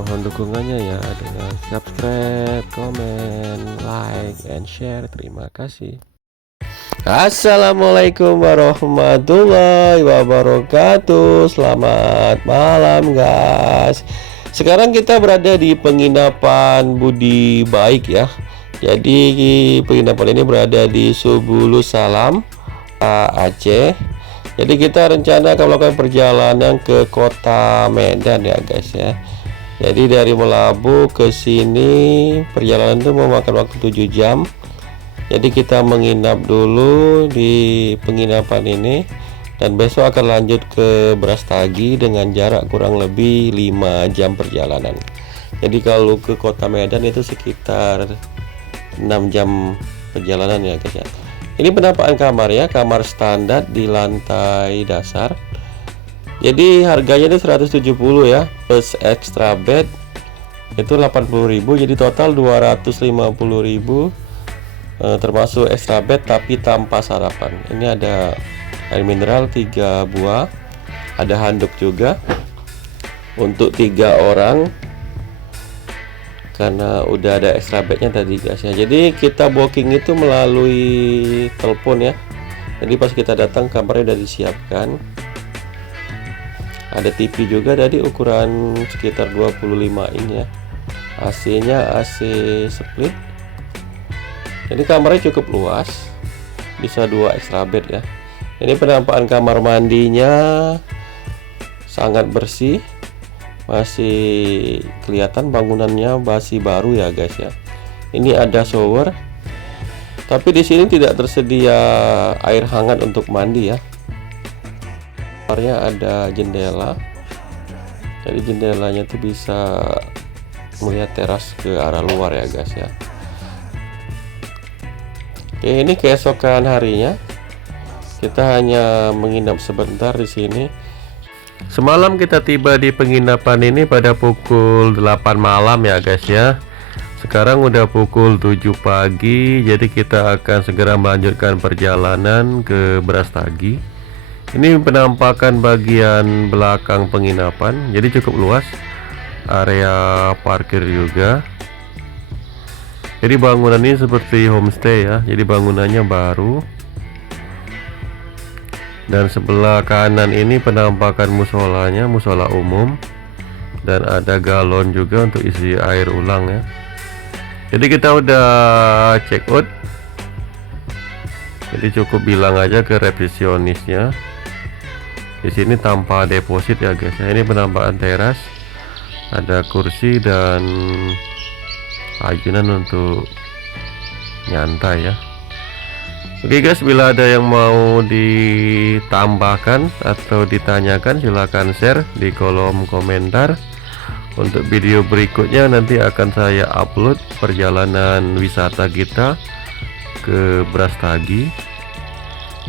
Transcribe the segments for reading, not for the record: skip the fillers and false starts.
Mohon dukungannya ya dengan subscribe, komen, like, and share. Terima kasih. Assalamualaikum warahmatullahi wabarakatuh. Selamat malam guys. Sekarang kita berada di penginapan Budi Baik ya. Jadi penginapan ini berada di Subulus Salam, Aceh. Jadi kita rencana akan melakukan perjalanan ke kota Medan ya guys ya. Jadi dari Melabu ke sini perjalanan itu memakan waktu 7 jam. Jadi kita menginap dulu di penginapan ini dan besok akan lanjut ke Brastagi dengan jarak kurang lebih 5 jam perjalanan. Jadi kalau ke kota Medan itu sekitar 6 jam perjalanan ya guys ya. Ini penampakan kamar ya, kamar standar di lantai dasar. Jadi harganya itu 170 ya, plus extra bed itu 80.000, jadi total 250.000, termasuk extra bed tapi tanpa sarapan. Ini ada air mineral 3 buah, ada handuk juga untuk 3 orang karena udah ada extra bednya tadi guys ya. Jadi kita booking itu melalui telepon ya. Jadi pas kita datang kamarnya udah disiapkan. Ada TV juga tadi ukuran sekitar 25 in ya. AC-nya AC split. Jadi kamarnya cukup luas. Bisa 2 extra bed ya. Ini penampakan kamar mandinya sangat bersih. Masih kelihatan bangunannya masih baru ya guys ya. Ini ada shower. Tapi di sini tidak tersedia air hangat untuk mandi ya. Kamarnya ada jendela, jadi jendelanya tuh bisa melihat teras ke arah luar ya guys ya. Oke, ini keesokan harinya kita hanya menginap sebentar di sini. Semalam kita tiba di penginapan ini pada pukul 8 malam ya guys ya. Sekarang udah pukul 7 pagi, jadi kita akan segera melanjutkan perjalanan ke Brastagi. Ini penampakan bagian belakang penginapan, jadi cukup luas, area parkir juga. Jadi bangunan ini seperti homestay ya, jadi bangunannya baru. Dan sebelah kanan ini penampakan musolanya, musola umum, dan ada galon juga untuk isi air ulang ya. Jadi kita udah check out, jadi cukup bilang aja ke resepsionisnya. Di sini tanpa deposit ya guys. Ini penampakan teras, ada kursi dan ayunan untuk nyantai ya. Oke guys, bila ada yang mau ditambahkan atau ditanyakan silahkan share di kolom komentar. Untuk video berikutnya nanti akan saya upload perjalanan wisata kita ke Brastagi.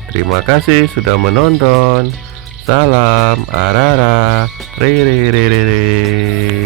Terima kasih sudah menonton. Salam arara re re re re re.